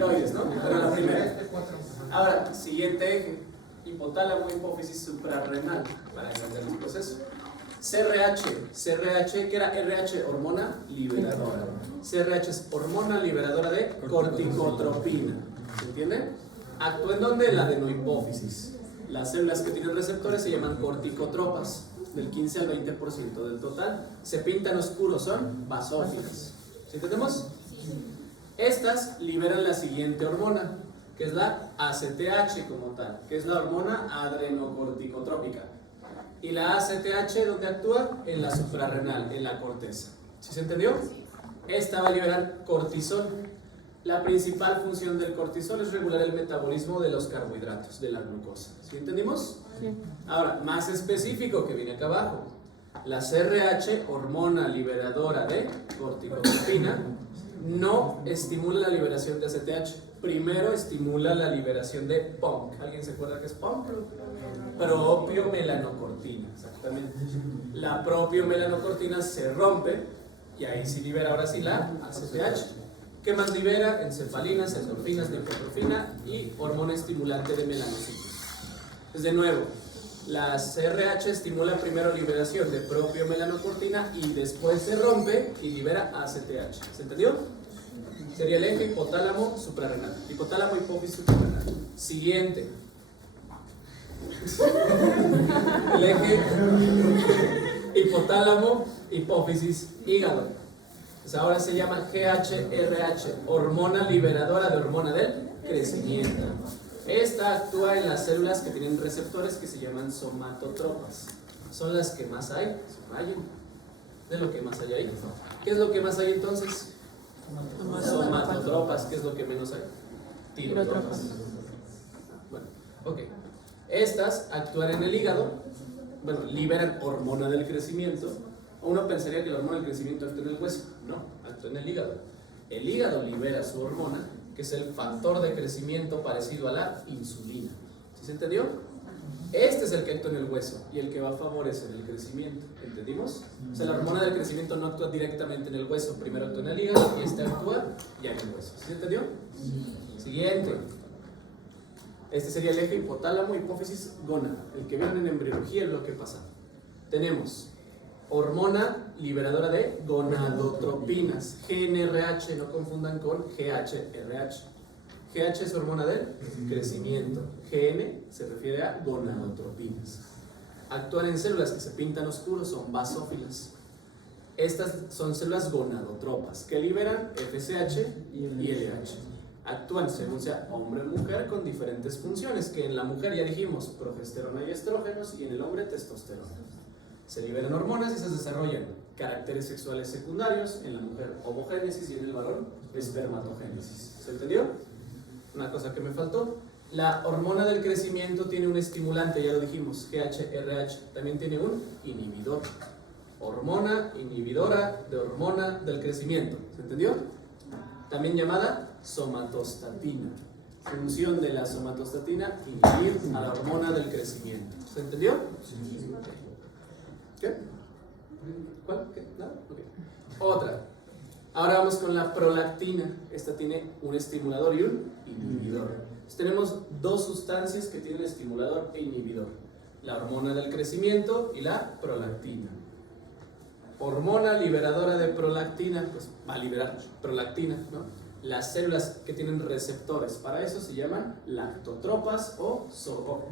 tiroides, ¿no? Pero la primera. Ahora, siguiente eje, hipotálamo, hipófisis suprarrenal, para entender el proceso. CRH, ¿qué era RH? Hormona liberadora. CRH es hormona liberadora de corticotropina. ¿Se entiende? Actúa en donde la adenohipófisis. Las células que tienen receptores se llaman corticotropas, del 15 al 20% del total. Se pintan oscuros, son basófilas. ¿Sí entendemos? Estas liberan la siguiente hormona, que es la ACTH como tal, que es la hormona adrenocorticotrópica. Y la ACTH, ¿dónde actúa? En la suprarrenal, en la corteza. ¿Sí se entendió? Esta va a liberar cortisol. La principal función del cortisol es regular el metabolismo de los carbohidratos, de la glucosa. ¿Sí entendimos? Sí. Ahora, más específico que viene acá abajo. La CRH, hormona liberadora de corticotropina, no estimula la liberación de ACTH. Primero estimula la liberación de POMC. ¿Alguien se acuerda qué es POMC? Propiomelanocortina, exactamente. La propiomelanocortina se rompe y ahí sí libera ahora sí la ACTH. ¿Qué más libera? Encefalinas, endorfinas, neurotrofina y hormona estimulante de melanocitos. Pues de nuevo, la CRH estimula primero liberación de propiomelanocortina y después se rompe y libera ACTH. ¿Se entendió? Sería el eje hipotálamo suprarrenal. Hipotálamo, hipófisis suprarrenal. Siguiente. El eje hipotálamo, hipófisis, hígado. Pues ahora se llama GHRH, hormona liberadora de hormona del crecimiento. Esta actúa en las células que tienen receptores que se llaman somatotropas. Son las que más hay. De lo que más hay ahí. ¿Qué es lo que más hay entonces? Somatotropas. ¿Qué es lo que menos hay? Tirotropas. Bueno, ok. Estas actúan en el hígado. Bueno, liberan hormona del crecimiento. Uno pensaría que la hormona del crecimiento actúa en el hueso. No, actúa en el hígado. El hígado libera su hormona, que es el factor de crecimiento parecido a la insulina. ¿Sí se entendió? Este es el que actúa en el hueso y el que va a favorecer el crecimiento. ¿Entendimos? O sea, la hormona del crecimiento no actúa directamente en el hueso. Primero actúa en el hígado y este actúa ya en el hueso. ¿Sí se entendió? Siguiente. Este sería el eje hipotálamo, hipófisis, gónada. El que viene en embriología, el bloque pasado. Tenemos hormona liberadora de gonadotropinas, GNRH, no confundan con GHRH. GH es hormona del crecimiento, GN se refiere a gonadotropinas. Actúan en células que se pintan oscuros, son basófilas. Estas son células gonadotropas que liberan FSH y LH. Actúan según sea hombre o mujer con diferentes funciones, que en la mujer ya dijimos progesterona y estrógenos y en el hombre testosterona. Se liberan hormonas y se desarrollan caracteres sexuales secundarios, en la mujer ovogénesis y en el varón espermatogénesis. ¿Se entendió? Una cosa que me faltó, la hormona del crecimiento tiene un estimulante, ya lo dijimos, GHRH, también tiene un inhibidor. Hormona inhibidora de hormona del crecimiento. ¿Se entendió? También llamada somatostatina. Función de la somatostatina, inhibir a la hormona del crecimiento. ¿Se entendió? Sí. ¿Qué? ¿Cuál? ¿Qué? ¿Nada? Okay. Otra. Ahora vamos con la prolactina. Esta tiene un estimulador y un inhibidor. Entonces, tenemos dos sustancias que tienen estimulador e inhibidor. La hormona del crecimiento y la prolactina. Hormona liberadora de prolactina, pues va a liberar prolactina, ¿no? Las células que tienen receptores para eso se llaman lactotropas o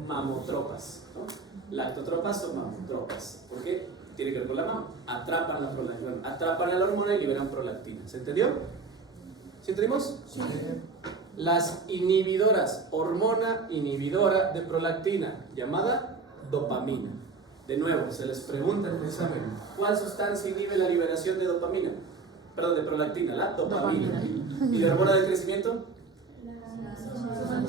mamotropas, ¿no? Lactotropas o mamotropas. ¿Por qué? Tiene que ver con la mama. Atrapan la prolactina, atrapan a la hormona y liberan prolactina. ¿Se entendió? ¿Sí entendimos? Sí. Las inhibidoras, hormona inhibidora de prolactina, llamada dopamina. De nuevo, se les pregunta en el examen, ¿cuál sustancia inhibe la liberación de dopamina? Perdón, de prolactina, la dopamina. ¿Y la hormona del crecimiento?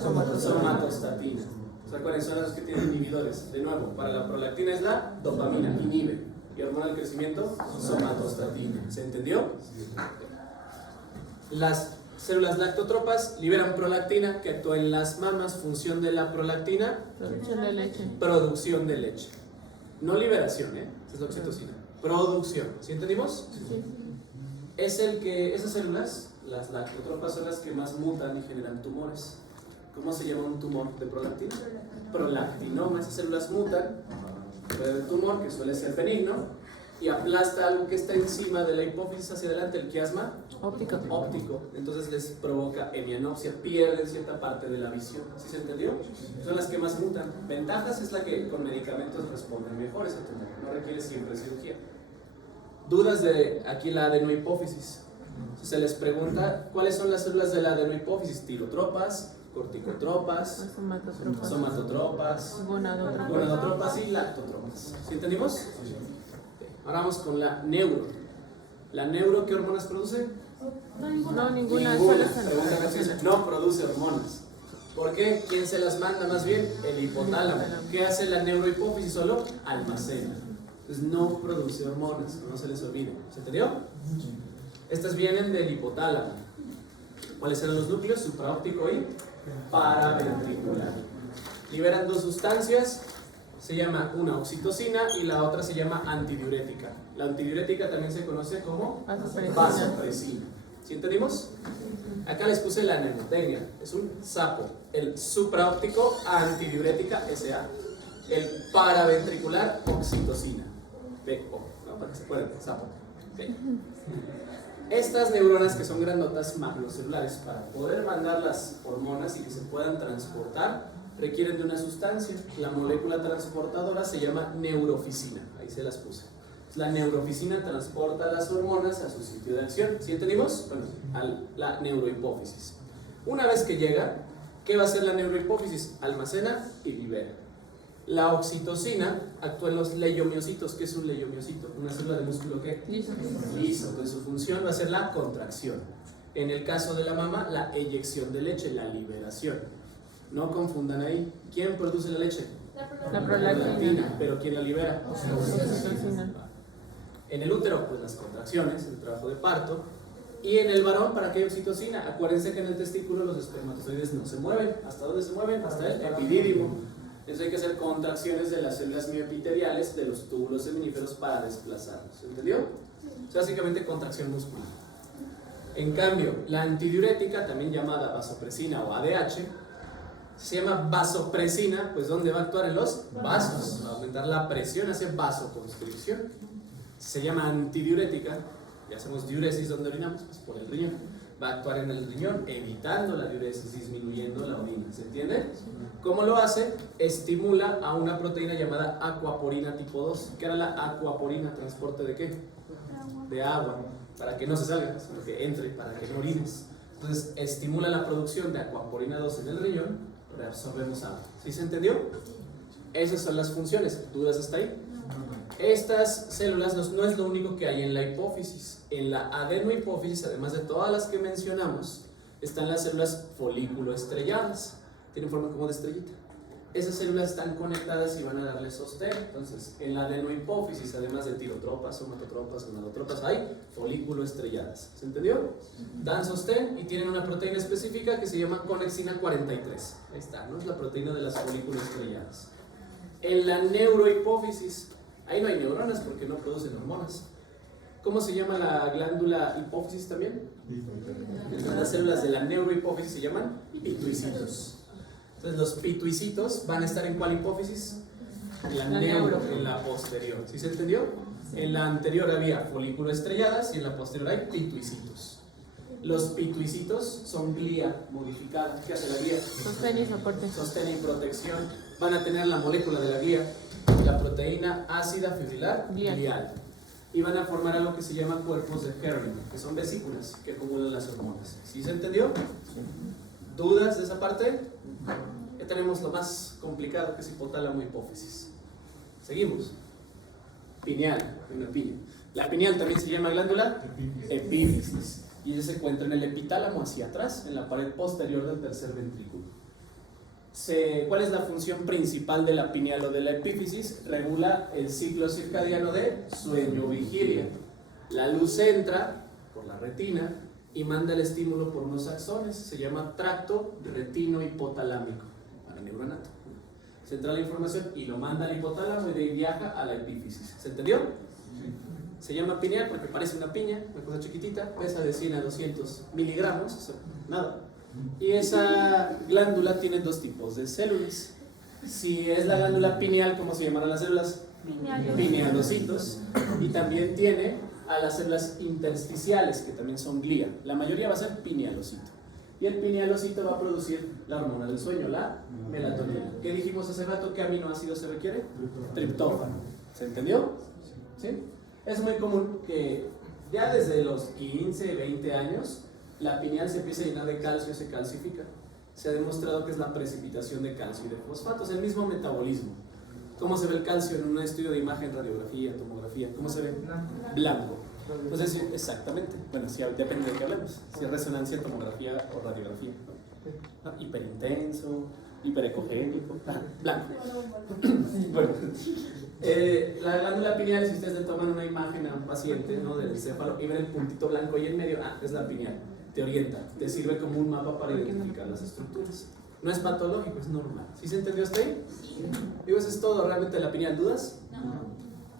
Somatostatina. O sea, ¿cuáles son los que tienen inhibidores? De nuevo, para la prolactina es la dopamina, inhibe. Y hormona del crecimiento, somatostatina. ¿Se entendió? Las células lactotropas liberan prolactina, que actúa en las mamas. Función de la prolactina, producción de leche. Producción de leche. No liberación, esa es la oxitocina. Producción. ¿Sí entendimos? Sí. es el que, esas células, las lactotropas, son las que más mutan y generan tumores. ¿Cómo se llama un tumor de prolactina? Prolactinoma. Esas células mutan, puede haber tumor que suele ser benigno y aplasta algo que está encima de la hipófisis hacia adelante, el quiasma óptico. Entonces les provoca hemianopsia, pierden cierta parte de la visión. ¿Sí se entendió? Son las que más mutan. Ventajas es la que con medicamentos responden mejor ese tumor, no requiere siempre cirugía. Dudas de aquí la adenohipófisis. Se les pregunta cuáles son las células de la adenohipófisis: tirotropas, corticotropas, somatotropas, gonadotropas y lactotropas. ¿Sí entendimos? Ahora vamos con la neuro. ¿La neuro qué hormonas produce? No, ninguna. Pregunta graciosa. No produce hormonas. ¿Por qué? ¿Quién se las manda más bien? El hipotálamo. ¿Qué hace la neurohipófisis? Solo almacena. Entonces no produce hormonas, no se les olvide. ¿Se entendió? Estas vienen del hipotálamo. ¿Cuáles eran los núcleos? Supraóptico y paraventricular. Liberan dos sustancias. Se llama una oxitocina y la otra se llama antidiurética. La antidiurética también se conoce como vasopresina. ¿Sí entendimos? Acá les puse la mnemotecnia. Es un sapo. El supraóptico, antidiurética, SA. El paraventricular, oxitocina. PO. ¿No? Para que se puedan, sapo. Okay. Estas neuronas, que son grandotas macrocelulares, para poder mandar las hormonas y que se puedan transportar, requieren de una sustancia. La molécula transportadora se llama neurofisina. Ahí se las puse. La neurofisina transporta las hormonas a su sitio de acción. ¿Sí entendimos? Bueno, a la neurohipófisis. Una vez que llega, ¿qué va a hacer la neurohipófisis? Almacena y libera. La oxitocina actúa en los leiomiocitos. ¿Qué es un leiomiocito? Una célula de músculo ¿qué? Liso. Entonces su función va a ser la contracción. En el caso de la mama, la eyección de leche, la liberación. No confundan ahí. ¿Quién produce la leche? La prolactina. ¿Pero quién la libera? La oxitocina. En el útero, pues las contracciones, el trabajo de parto. Y en el varón, ¿para qué hay oxitocina? Acuérdense que en el testículo los espermatozoides no se mueven. ¿Hasta dónde se mueven? Hasta el epidídimo. Entonces hay que hacer contracciones de las células mioepiteliales de los túbulos seminíferos para desplazarlos. ¿Entendió? Es básicamente contracción muscular. En cambio, la antidiurética, también llamada vasopresina o ADH, se llama vasopresina, pues ¿dónde va a actuar? En los vasos, va a aumentar la presión, hace vasoconstricción. Se llama antidiurética, ya hacemos diuresis donde orinamos, pues por el riñón. Va a actuar en el riñón, evitando la diuresis, disminuyendo la orina. ¿Se entiende? ¿Cómo lo hace? Estimula a una proteína llamada acuaporina tipo 2. ¿Qué era la acuaporina? ¿Transporte de qué? De agua, para que no se salga, sino que entre, para que no orines. Entonces, estimula la producción de acuaporina 2 en el riñón, reabsorbemos agua. ¿Sí se entendió? Esas son las funciones. ¿Dudas hasta ahí? Estas células no es lo único que hay en la hipófisis. En la adenohipófisis, además de todas las que mencionamos, están las células folículo estrelladas. Tienen forma como de estrellita. Esas células están conectadas y van a darle sostén. Entonces, en la adenohipófisis, además de tirotropas, somatotropas, gonadotropas, hay folículo estrelladas. ¿Se entendió? Dan sostén y tienen una proteína específica que se llama conexina 43. Ahí está, ¿no? Es la proteína de las folículos estrelladas. En la neurohipófisis, ahí no hay neuronas porque no producen hormonas. ¿Cómo se llama la glándula hipófisis también? Las células de la neurohipófisis se llaman pituicitos. Entonces los pituicitos van a estar en ¿cuál hipófisis? En la neuro, en la posterior. ¿Sí se entendió? En la anterior había folículo estrelladas y en la posterior hay pituicitos. Los pituicitos son glía modificada. ¿Qué hace la glía? Sostén y soporte. Sostén y protección. Van a tener la molécula de la glía, la proteína ácida fibrilar glial. Y van a formar algo que se llama cuerpos de Herring, que son vesículas que acumulan las hormonas. ¿Sí se entendió? ¿Dudas de esa parte? Ya tenemos lo más complicado, que es hipotálamo hipófisis. Seguimos. Pineal, una piña. La pineal también se llama glándula epífisis. Y ella se encuentra en el epitálamo hacia atrás, en la pared posterior del tercer ventrículo. ¿Cuál es la función principal de la pineal o de la epífisis? Regula el ciclo circadiano de sueño-vigilia. La luz entra por la retina y manda el estímulo por unos axones. Se llama tracto retino-hipotalámico para neuronato. Se entra la información y lo manda al hipotálamo y de ahí viaja a la epífisis. ¿Se entendió? Se llama pineal porque parece una piña, una cosa chiquitita, pesa de 100 a 200 miligramos, o sea, nada. Y esa glándula tiene dos tipos de células. Si es la glándula pineal, ¿cómo se llamarán las células? Pinealocitos. Y también tiene a las células intersticiales, que también son glía. La mayoría va a ser pinealocito. Y el pinealocito va a producir la hormona del sueño, la melatonina. ¿Qué dijimos hace rato? ¿Qué aminoácido se requiere? Triptófano. ¿Se entendió? ¿Sí? Es muy común que ya desde los 15, 20 años la pineal se empieza a llenar de calcio, se calcifica. Se ha demostrado que es la precipitación de calcio y de fosfatos, el mismo metabolismo. ¿Cómo se ve el calcio en un estudio de imagen, radiografía, tomografía? ¿Cómo se ve? Blanco. Entonces, exactamente. Bueno, si, depende de qué hablemos. Si es resonancia, tomografía o radiografía. Hiperintenso, hiperecogénico, blanco. Bueno, la glándula pineal, si ustedes le toman una imagen a un paciente, ¿no?, del encéfalo y ven el puntito blanco ahí en medio, es la pineal. Te orienta, te sirve como un mapa para identificar las estructuras. No es patológico, es normal. ¿Sí se entendió hasta ahí? Digo, eso es todo realmente la pineal. ¿Dudas? No.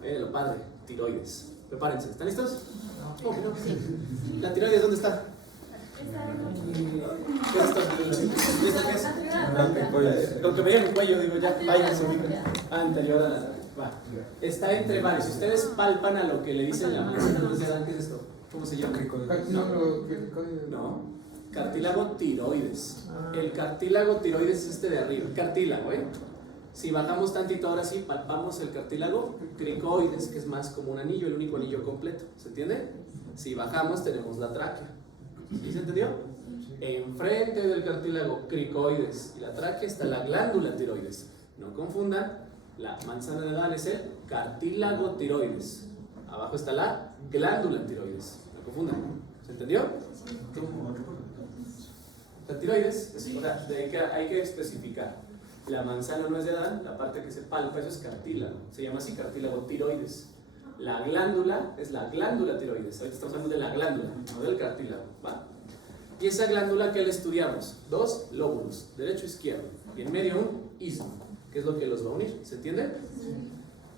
Lo padre, tiroides. Prepárense, ¿están listos? ¿Cómo que no? ¿La tiroides dónde está? ¿Qué es esto? ¿Esto qué es? Con que me digan el cuello, digo, ya, váyanse. Anterior a la... Va. Está entre varios. Si ustedes palpan a lo que le dicen la manzana, no se dan, ¿qué es esto? ¿Cómo se llama? No, cartílago tiroides. El cartílago tiroides es este de arriba, cartílago, ¿eh? Si bajamos tantito, ahora sí, palpamos el cartílago cricoides, que es más como un anillo, el único anillo completo, ¿se entiende? Si bajamos tenemos la tráquea. ¿Sí se entendió? Enfrente del cartílago cricoides y la tráquea está la glándula tiroides. No confundan, la manzana de Adán es el cartílago tiroides. Abajo está la glándula tiroides. No confundan. ¿Se entendió? La tiroides, o sea, hay que especificar. La manzana no es de Adán, la parte que se palpa, eso es cartílago. Se llama así cartílago tiroides. La glándula es la glándula tiroides. Ahorita estamos hablando de la glándula, no del cartílago, ¿va? Y esa glándula que la estudiamos, dos lóbulos, derecho e izquierdo, y en medio un istmo, que es lo que los va a unir. ¿Se entiende?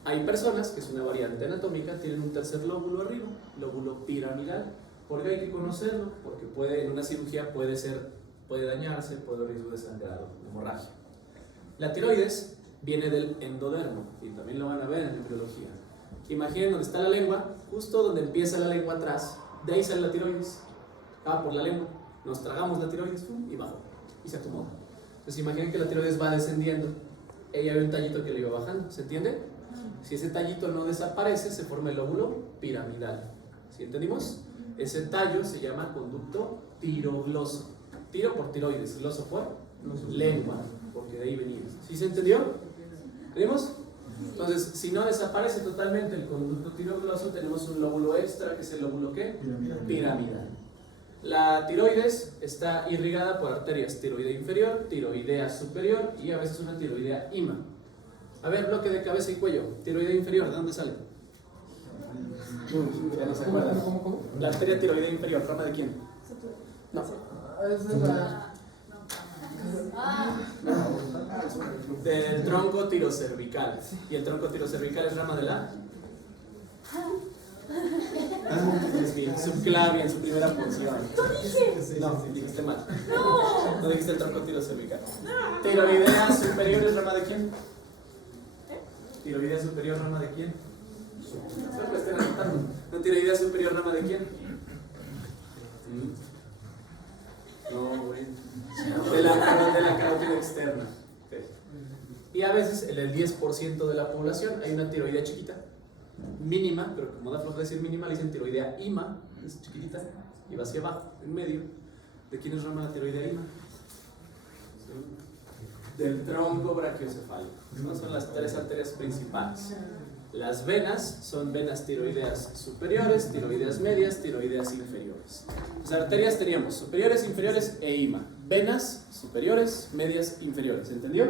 Hay personas, que es una variante anatómica, tienen un tercer lóbulo arriba, lóbulo piramidal. ¿Por qué hay que conocerlo? Porque puede, en una cirugía puede dañarse, puede haber riesgo de sangrado, hemorragia. La tiroides viene del endodermo, y también lo van a ver en embriología. Imaginen donde está la lengua, justo donde empieza la lengua atrás, de ahí sale la tiroides, va por la lengua, nos tragamos la tiroides y bajó, y se acomoda. Entonces imaginen que la tiroides va descendiendo, ella ve un tallito que le iba bajando, ¿se entiende? Si ese tallito no desaparece, se forma el lóbulo piramidal. ¿Sí entendimos? Ese tallo se llama conducto tirogloso. Tiro por tiroides, gloso por lengua, porque de ahí venía. ¿Sí se entendió? ¿Tenemos? Entonces, si no desaparece totalmente el conducto tirogloso, tenemos un lóbulo extra, que es el lóbulo ¿qué? Piramidal. La tiroides está irrigada por arterias tiroidea inferior, tiroidea superior y a veces una tiroidea ima. A ver, bloque de cabeza y cuello. Tiroidea inferior, ¿de dónde sale? Ya no se acuerdan. La arteria tiroidea inferior, ¿rama de quién? No. Del tronco tirocervical. Y el tronco tirocervical es rama de la subclavia en su primera función. No, dijiste mal. No dijiste el tronco tirocervical. Tiroidea superior es rama de quién? ¿Tiroidea superior rama de quién? Solo estén anotando. ¿No tiroidea superior rama de quién? No, güey. De la carótida externa. Y a veces en el 10% de la población hay una tiroidea chiquita, mínima, pero como da floja decir mínima, le dicen tiroidea ima, es chiquitita, y va hacia abajo, en medio. ¿De quién es rama la tiroidea ima? Del tronco brachiocefálico. Estas son las tres arterias principales. Las venas son venas tiroideas superiores, tiroideas medias, tiroideas inferiores. Las arterias teníamos superiores, inferiores e ima. Venas superiores, medias, inferiores. ¿Entendió?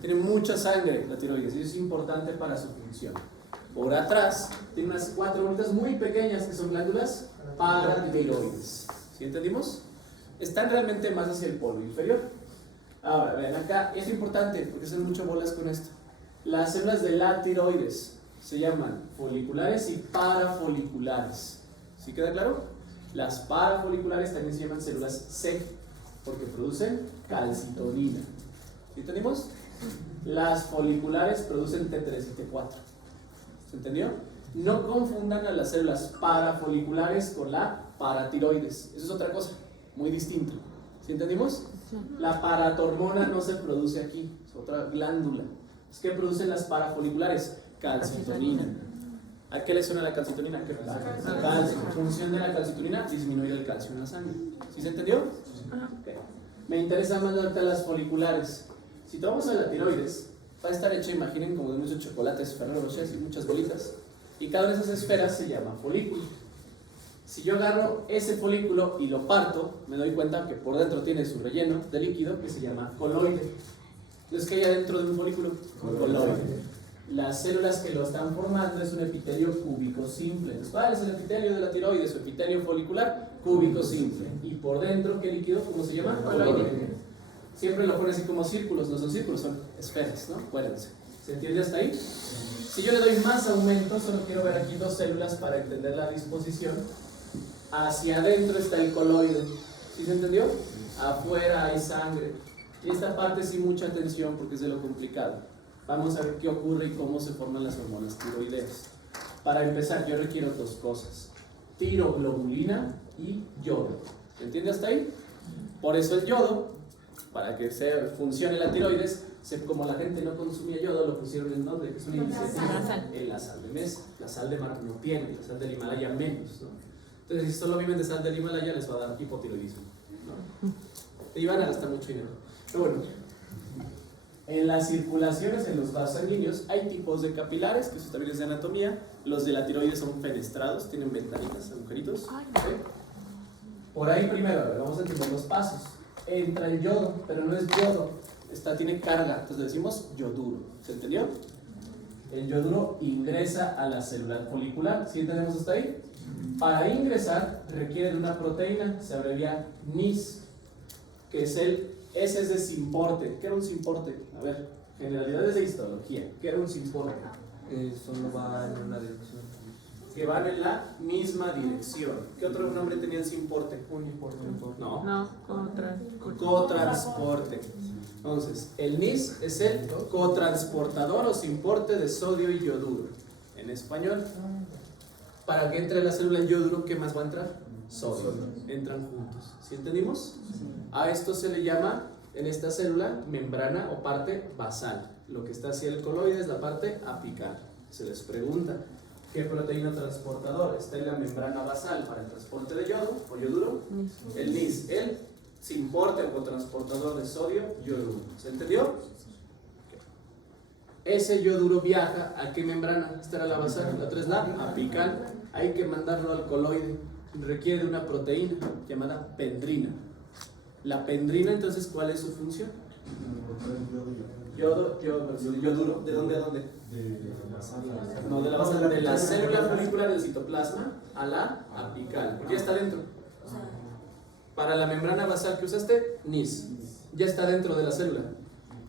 Tiene mucha sangre la tiroides y eso es importante para su función. Por atrás tiene unas 4 bolitas muy pequeñas que son glándulas paratiroides. ¿Sí entendimos? Están realmente más hacia el polo inferior. Ahora, vean acá, es importante porque hacen mucho bolas con esto. Las células de la tiroides se llaman foliculares y parafoliculares. ¿Sí queda claro? Las parafoliculares también se llaman células C, porque producen calcitonina. ¿Sí entendimos? Las foliculares producen T3 y T4. ¿Se entendió? No confundan a las células parafoliculares con la paratiroides. Eso es otra cosa, muy distinto. ¿Sí entendimos? Sí. La paratormona no se produce aquí, es otra glándula. ¿Qué producen las parafoliculares? Calcitonina. ¿A qué le suena la calcitonina? ¿Qué calcio? Función de la calcitonina, disminuir el calcio en la sangre. ¿Sí se entendió? Okay. Me interesa más ahorita las foliculares. Si tomamos a la tiroides, va a estar hecha, imaginen, como de muchos chocolates Ferrero Rocher y muchas bolitas. Y cada una de esas esferas se llama folículo. Si yo agarro ese folículo y lo parto, me doy cuenta que por dentro tiene su relleno de líquido que se llama coloide. Entonces, ¿qué hay adentro de un folículo? Coloide. Las células que lo están formando es un epitelio cúbico simple. Entonces, ¿cuál es el epitelio de la tiroides? Su epitelio folicular cúbico simple. Y por dentro, ¿qué líquido? ¿Cómo se llama? Coloide. Siempre lo ponen así como círculos. No son círculos, son esferas, ¿no? Acuérdense. ¿Se entiende hasta ahí? Si yo le doy más aumento, solo quiero ver aquí dos células para entender la disposición. Hacia adentro está el coloide. ¿Sí se entendió? Afuera hay sangre. Y esta parte sí mucha atención porque es de lo complicado. Vamos a ver qué ocurre y cómo se forman las hormonas tiroideas. Para empezar, yo requiero dos cosas: tiroglobulina y yodo. ¿Se entiende hasta ahí? Por eso el yodo, para que funcione la tiroides, como la gente no consumía yodo, lo pusieron en donde, que es un índice en la sal de mesa. La sal de mar no tiene, la sal del Himalaya menos, ¿no? Entonces, si solo viven de sal del Himalaya, les va a dar hipotiroidismo, ¿no? Y van a gastar mucho dinero. Pero bueno, en las circulaciones, en los vasos sanguíneos, hay tipos de capilares, que eso también es de anatomía. Los de la tiroides son fenestrados, tienen ventanitas, agujeritos. ¿Okay? Por ahí primero, a ver, vamos a entender los pasos. Entra el yodo, pero no es yodo, tiene carga, entonces decimos yoduro. ¿Se entendió? El yoduro ingresa a la célula folicular. ¿Sí entendemos hasta ahí? Para ingresar requiere de una proteína, se abrevia NIS, que es ese es de simporte. ¿Qué era un simporte? A ver, generalidades de histología. ¿Qué era un simporte? Solo va en una dirección. Que van en la misma dirección. ¿Qué otro nombre tenía el simporte? Uniporte. No. No, Cotransporte. Entonces, el NIS es el cotransportador o simporte de sodio y yoduro. En español, para que entre la célula el yoduro, ¿qué más va a entrar? Sodio. Entran juntos. ¿Sí entendimos? A esto se le llama, en esta célula, membrana o parte basal. Lo que está hacia el coloide es la parte apical. Se les pregunta, ¿qué proteína transportadora está en la membrana basal para el transporte de yodo o yoduro? El NIS, el simporte o transportador de sodio, yoduro. ¿Se entendió? Ese yoduro viaja ¿a qué membrana? Esta era la basal, la otra es la apical. Hay que mandarlo al coloide. Requiere de una proteína llamada pendrina. La pendrina, entonces, ¿cuál es su función? Yoduro. ¿De dónde a dónde? No, de la basal, de la célula folicular del citoplasma a la apical. Porque ya está dentro. Para la membrana basal que usaste, NIS. Ya está dentro de la célula.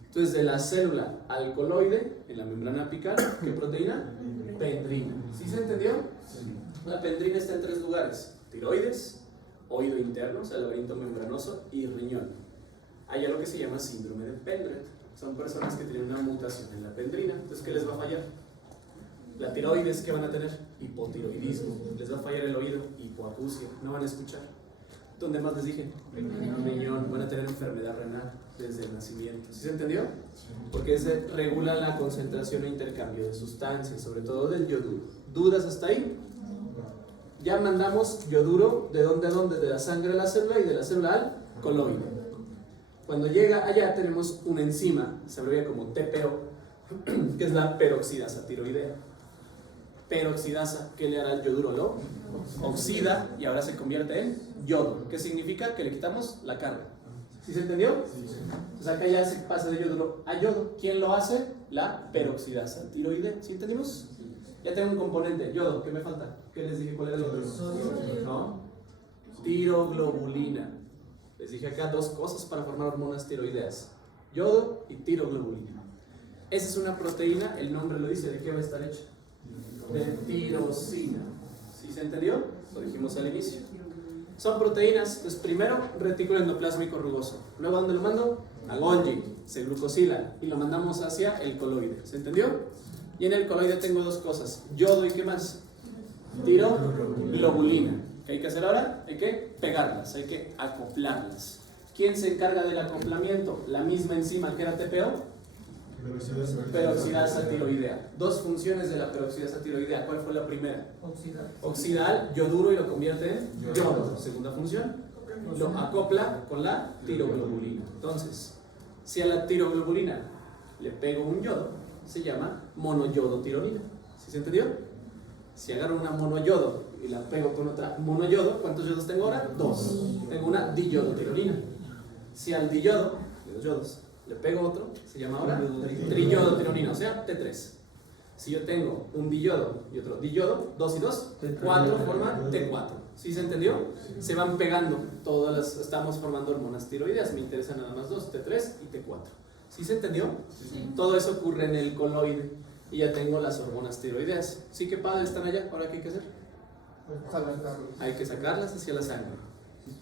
Entonces, de la célula al coloide, en la membrana apical, ¿qué proteína? Pendrina. ¿Sí se entendió? La pendrina está en tres lugares: tiroides, oído interno, o sea, el laberinto membranoso, y riñón. Hay algo que se llama síndrome de Pendred. Son personas que tienen una mutación en la pendrina. Entonces, ¿qué les va a fallar? La tiroides, ¿qué van a tener? Hipotiroidismo. Les va a fallar el oído, hipoacusia, no van a escuchar. ¿Dónde más les dije? Riñón. Van a tener enfermedad renal desde el nacimiento. ¿Sí se entendió? Porque se regula la concentración e intercambio de sustancias, sobre todo del yoduro. ¿Dudas hasta ahí? Ya mandamos yoduro, ¿de dónde a dónde? De la sangre a la célula y de la célula al coloide. Cuando llega allá tenemos una enzima, se abrevia como TPO, que es la peroxidasa tiroidea. Peroxidasa, ¿qué le hará el yoduro? Lo oxida y ahora se convierte en yodo. ¿Qué significa? Que le quitamos la carga. ¿Sí se entendió? Entonces acá ya se pasa de yoduro a yodo. ¿Quién lo hace? La peroxidasa tiroidea. ¿Sí entendimos? Ya tengo un componente, yodo. ¿Qué me falta? ¿Qué les dije? ¿Cuál era el otro? ¿No? Tiroglobulina. Les dije acá dos cosas para formar hormonas tiroideas: yodo y tiroglobulina. Esa es una proteína, el nombre lo dice. ¿De qué va a estar hecha? de tirosina. ¿Sí se entendió? Lo dijimos al inicio. Son proteínas, pues primero retículo endoplásmico rugoso. Luego, ¿a dónde lo mando? A Golgi, se glucosila y lo mandamos hacia el coloide. ¿Se entendió? Y en el coloide tengo dos cosas: yodo y ¿qué más? Tiroglobulina. ¿Qué hay que hacer ahora? Hay que pegarlas, hay que acoplarlas. ¿Quién se encarga del acoplamiento? La misma enzima que era TPO, peroxidasa tiroidea. Dos funciones de la peroxidasa tiroidea. ¿Cuál fue la primera? Oxida al yoduro y lo convierte en yodo. Segunda función, lo acopla con la tiroglobulina. Entonces, si a la tiroglobulina le pego un yodo, se llama monoyodotironina. ¿Sí se entendió? Si agarro una monoyodo y la pego con otra monoyodo, ¿cuántos yodos tengo ahora? Dos. Tengo una diyodotironina. Si al diyodo, de los yodos, le pego otro, se llama ahora triyodotironina, o sea, T3. Si yo tengo un diyodo y otro diyodo, 2 y 2, 4 forman T4. ¿Sí se entendió? Se van pegando, estamos formando hormonas tiroideas, me interesan nada más dos, T3 y T4. ¿Sí se entendió? Sí. Todo eso ocurre en el coloide y ya tengo las hormonas tiroideas. ¿Sí que padre están allá? ¿Ahora qué hay que hacer? Hay que sacarlas hacia la sangre.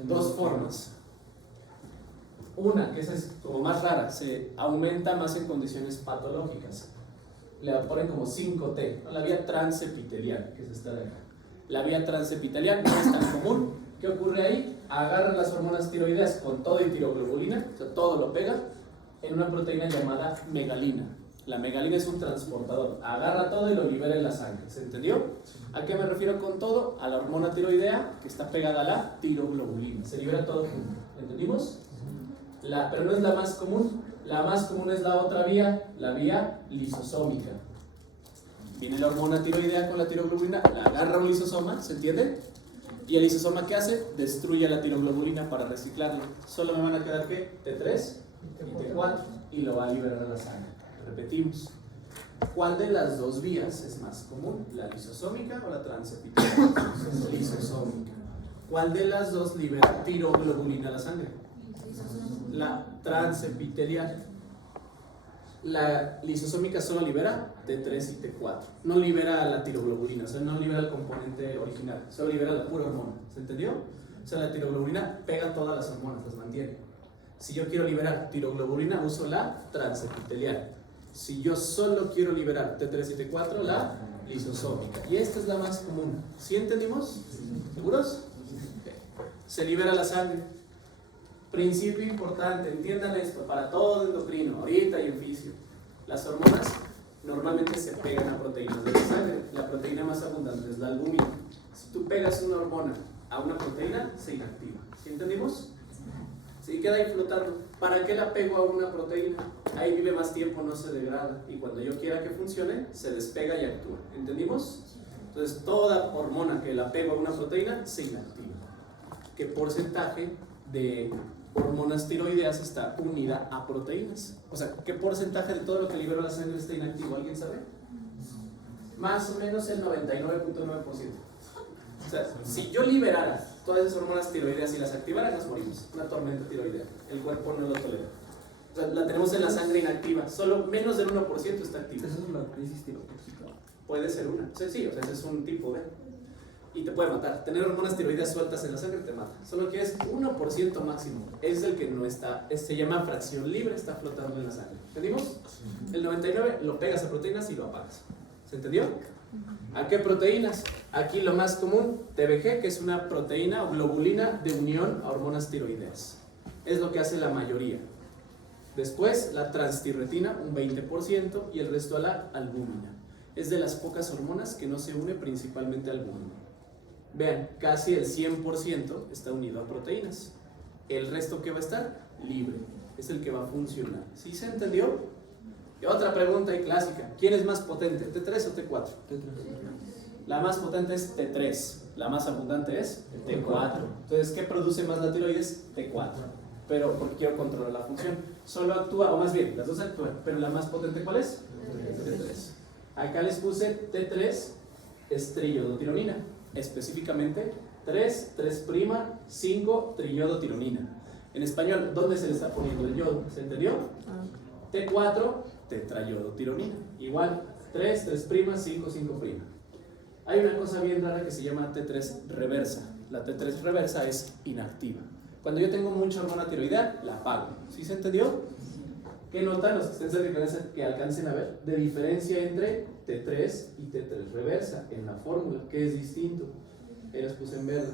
Dos formas. Una, que esa es como más rara, se aumenta más en condiciones patológicas. Le ponen como 5T, la vía transepitelial, que es esta de acá. La vía transepitelial no es tan común. ¿Qué ocurre ahí? Agarran las hormonas tiroideas con todo y tiroglobulina, o sea, todo lo pega en una proteína llamada megalina. La megalina es un transportador, agarra todo y lo libera en la sangre. ¿Se entendió? ¿A qué me refiero con todo? A la hormona tiroidea que está pegada a la tiroglobulina. Se libera todo junto. ¿Entendimos? Pero no es la más común. La más común es la otra vía, la vía lisosómica. Viene la hormona tiroidea con la tiroglobulina, la agarra un lisosoma, ¿se entiende? Y el lisosoma, ¿qué hace? Destruye la tiroglobulina para reciclarla. Solo me van a quedar, ¿qué? T3 y T4 y lo va a liberar a la sangre. Repetimos. ¿Cuál de las dos vías es más común? ¿La lisosómica o la transepitelial? Lisosómica. ¿Cuál de las dos libera tiroglobulina a la sangre? La transepitelial. La lisosómica solo libera T3 y T4. No libera la tiroglobulina, o sea, no libera el componente original, solo libera la pura hormona. ¿Se entendió? O sea, la tiroglobulina pega todas las hormonas, las mantiene. Si yo quiero liberar tiroglobulina, uso la transepitelial. Si yo solo quiero liberar T3 y T4, la lisosómica. Y esta es la más común. ¿Sí entendimos? ¿Seguros? Okay. Se libera la sangre. Principio importante, entiendan esto, para todo endocrino, ahorita y en fisio. Las hormonas normalmente se pegan a proteínas de la sangre. La proteína más abundante es la albúmina. Si tú pegas una hormona a una proteína, se inactiva. ¿Sí entendimos? Sí, queda ahí flotando. ¿Para qué la pego a una proteína? Ahí vive más tiempo, no se degrada. Y cuando yo quiera que funcione, se despega y actúa. ¿Entendimos? Entonces, toda hormona que la pego a una proteína, se inactiva. ¿Qué porcentaje de hormonas tiroideas está unida a proteínas? O sea, ¿qué porcentaje de todo lo que libera la sangre está inactivo? ¿Alguien sabe? Más o menos el 99.9%. O sea, si yo liberara todas esas hormonas tiroideas y las activara, nos morimos. Una tormenta tiroidea. El cuerpo no lo tolera. O sea, la tenemos en la sangre inactiva. Solo menos del 1% está activa. Eso es una crisis tiroidea. Puede ser una. O sea, sí, o sea, ese es un tipo de... Y te puede matar. Tener hormonas tiroideas sueltas en la sangre te mata. Solo quieres 1% máximo. Es el que no está, se llama fracción libre, está flotando en la sangre. ¿Entendimos? El 99 lo pegas a proteínas y lo apagas. ¿Se entendió? ¿A qué proteínas? Aquí lo más común, TBG, que es una proteína o globulina de unión a hormonas tiroideas. Es lo que hace la mayoría. Después, la transtirretina, un 20%, y el resto a la albúmina. Es de las pocas hormonas que no se une principalmente a albúmina. Vean, casi el 100% está unido a proteínas. El resto que va a estar libre, es el que va a funcionar. ¿Sí se entendió? Y otra pregunta y clásica, ¿quién es más potente, T3 o T4? T3. La más potente es T3, la más abundante es T4. Entonces, ¿qué produce más la tiroides? T4. Pero porque quiero controlar la función. Solo actúa, o más bien, las dos actúan, pero la más potente, ¿cuál es? T3. Acá les puse T3 es triyodotironina, específicamente 3, 5 triyodotironina. En español, ¿dónde se le está poniendo el yodo? ¿Se entendió? T4, tetrayodotironina. Igual, 3, 3', 5, 5'. Hay una cosa bien rara que se llama T3 reversa. La T3 reversa es inactiva. Cuando yo tengo mucha hormona tiroidea, la apago. ¿Sí se entendió? ¿Qué notan los que estén cerca que alcancen a ver? De diferencia entre T3 y T3 reversa en la fórmula, que es distinto. Ahí las puse en verde.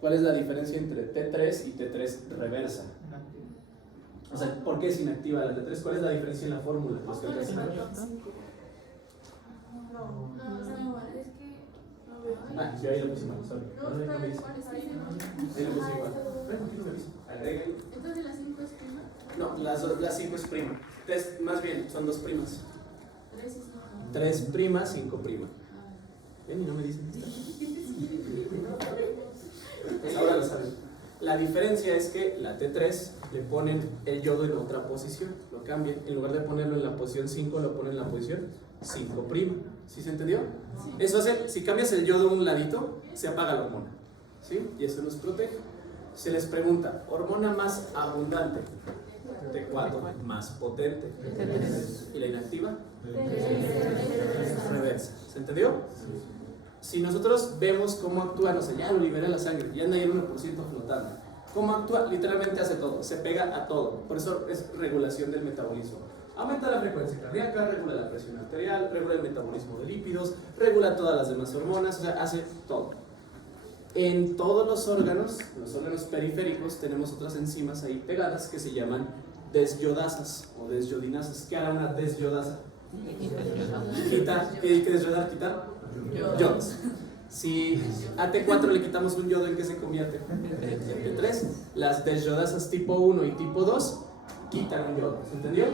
¿Cuál es la diferencia entre T3 y T3 reversa? O sea, ¿por qué es inactiva la T3? ¿Cuál es la diferencia en la fórmula? Los que alcancen a ver. Ah, yo ahí lo puse mal, sorry. No me dice. Ahí lo puse igual. Aquí no me dice. Agréguenlo. Entonces la 5 es prima. No, la 5 es prima. Más bien, son dos primas. 3 es 3 prima, 5 prima. Ven y no me dicen. Pues ahora lo saben. La diferencia es que la T3 le ponen el yodo en otra posición, lo cambian. En lugar de ponerlo en la posición 5, lo ponen en la posición 5'. ¿Sí se entendió? Sí. Eso hace, si cambias el yodo a un ladito, se apaga la hormona. ¿Sí? Y eso nos protege. Se les pregunta, hormona más abundante, T4, más potente. ¿Y la inactiva? Reversa. ¿Se entendió? Si nosotros vemos cómo actúa, no sé, ya lo libera la sangre, ya anda ahí el 1% flotando. ¿Cómo actúa? Literalmente hace todo, se pega a todo. Por eso es regulación del metabolismo. Aumenta la frecuencia cardíaca, regula la presión arterial, regula el metabolismo de lípidos, regula todas las demás hormonas, o sea, hace todo. En todos los órganos periféricos, tenemos otras enzimas ahí pegadas que se llaman desyodasas o desyodinasas. ¿Qué hará una desyodasa? Quitar, ¿qué hay que desyodar? Quitar yodos. Si a T4 le quitamos un yodo, ¿en qué se convierte? En T3. Las desyodasas tipo 1 y tipo 2 quitan un yodo. ¿Se entendió?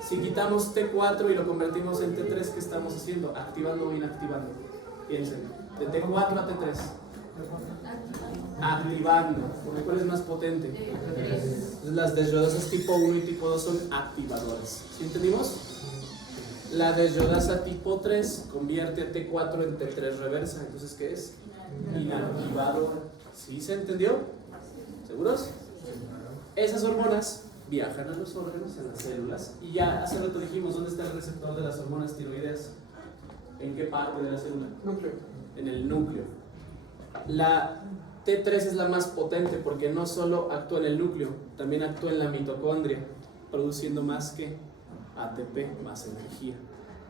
Si quitamos T4 y lo convertimos en T3, ¿qué estamos haciendo? ¿Activando o inactivando? Piensen. De T4 a T3. Activando. ¿Cuál es más potente? Entonces, las desyodasas tipo 1 y tipo 2 son activadoras. ¿Sí entendimos? La desyodasa tipo 3 convierte a T4 en T3 reversa. Entonces, ¿qué es? Inactivadora. ¿Sí se entendió? ¿Seguros? Esas hormonas viajan a los órganos, a las células. Y ya hace rato dijimos, ¿dónde está el receptor de las hormonas tiroideas? ¿En qué parte de la célula? Núcleo. En el núcleo. La T3 es la más potente porque no solo actúa en el núcleo, también actúa en la mitocondria, produciendo más que ATP, más energía.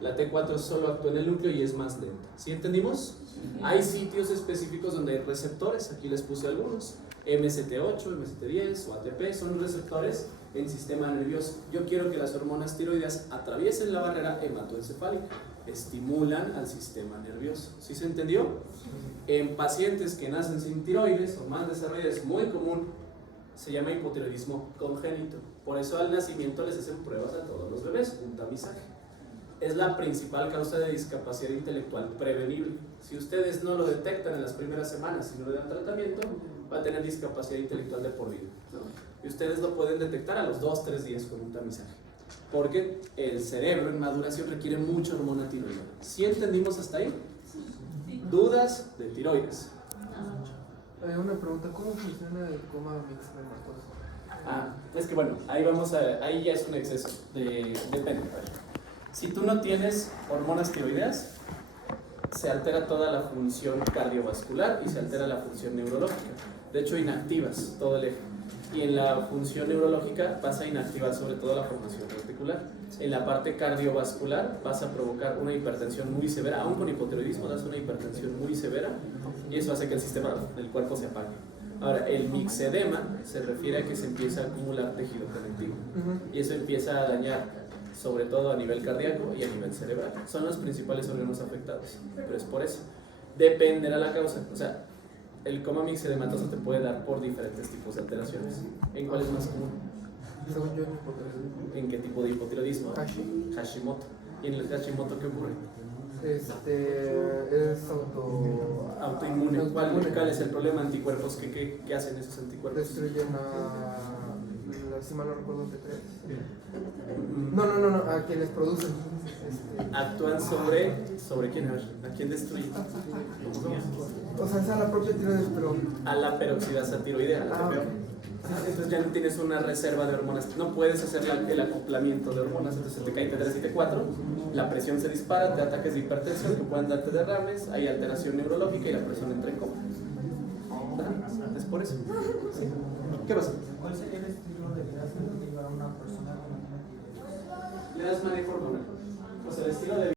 La T4 solo actúa en el núcleo y es más lenta. ¿Sí entendimos? Hay sitios específicos donde hay receptores, aquí les puse algunos. MST8, MST10 o ATP son receptores en sistema nervioso. Yo quiero que las hormonas tiroideas atraviesen la barrera hematoencefálica, estimulan al sistema nervioso. ¿Sí se entendió? En pacientes que nacen sin tiroides o mal desarrolladas, es muy común, se llama hipotiroidismo congénito. Por eso al nacimiento les hacen pruebas a todos los bebés, un tamizaje. Es la principal causa de discapacidad intelectual prevenible. Si ustedes no lo detectan en las primeras semanas y no le dan tratamiento, va a tener discapacidad intelectual de por vida, ¿no? Y ustedes lo pueden detectar a los 2-3 días con un tamizaje. Porque el cerebro en maduración requiere mucha hormona tiroidea. ¿Sí entendimos hasta ahí? ¿Dudas de tiroides? Una pregunta, ¿cómo funciona el coma mixedematoso? Es que bueno, ahí ya es un exceso. Depende. Si tú no tienes hormonas tiroideas, se altera toda la función cardiovascular y se altera la función neurológica. De hecho, inactivas todo el eje. Y en la función neurológica vas a inactivar sobre todo la formación reticular. En la parte cardiovascular vas a provocar una hipertensión muy severa, aún con hipotiroidismo das una hipertensión muy severa y eso hace que el sistema del cuerpo se apague. Ahora, el mixedema se refiere a que se empieza a acumular tejido conectivo y eso empieza a dañar sobre todo a nivel cardíaco y a nivel cerebral. Son los principales órganos afectados, pero es por eso. Dependerá la causa. O sea, el coma mixedematoso te puede dar por diferentes tipos de alteraciones. ¿En cuál es más común? Según yo, hipotiroidismo. ¿En qué tipo de hipotiroidismo? Hashimoto. ¿Y en el Hashimoto qué ocurre? Es autoinmune. ¿Cuál es el problema? Anticuerpos. ¿Qué hacen esos anticuerpos? Destruyen a si mal no recuerdo, T3. No, a quienes producen. Actúan sobre quién, a quién destruye. O sea, es a la propia tiroides, pero... A la peroxidasa tiroidea, la Ah, TPO. ok. Entonces ya no tienes una reserva de hormonas, no puedes hacer el acoplamiento de hormonas, entonces te cae T3 y T4, la presión se dispara, te da ataques de hipertensión que pueden darte derrames, hay alteración neurológica y la persona entra en coma. Es por eso. Sí. ¿Qué pasa? ¿Cuál sería el estilo de vida que llevar a una persona con una tiroides? Le das manejo hormonal. O sea, el estilo de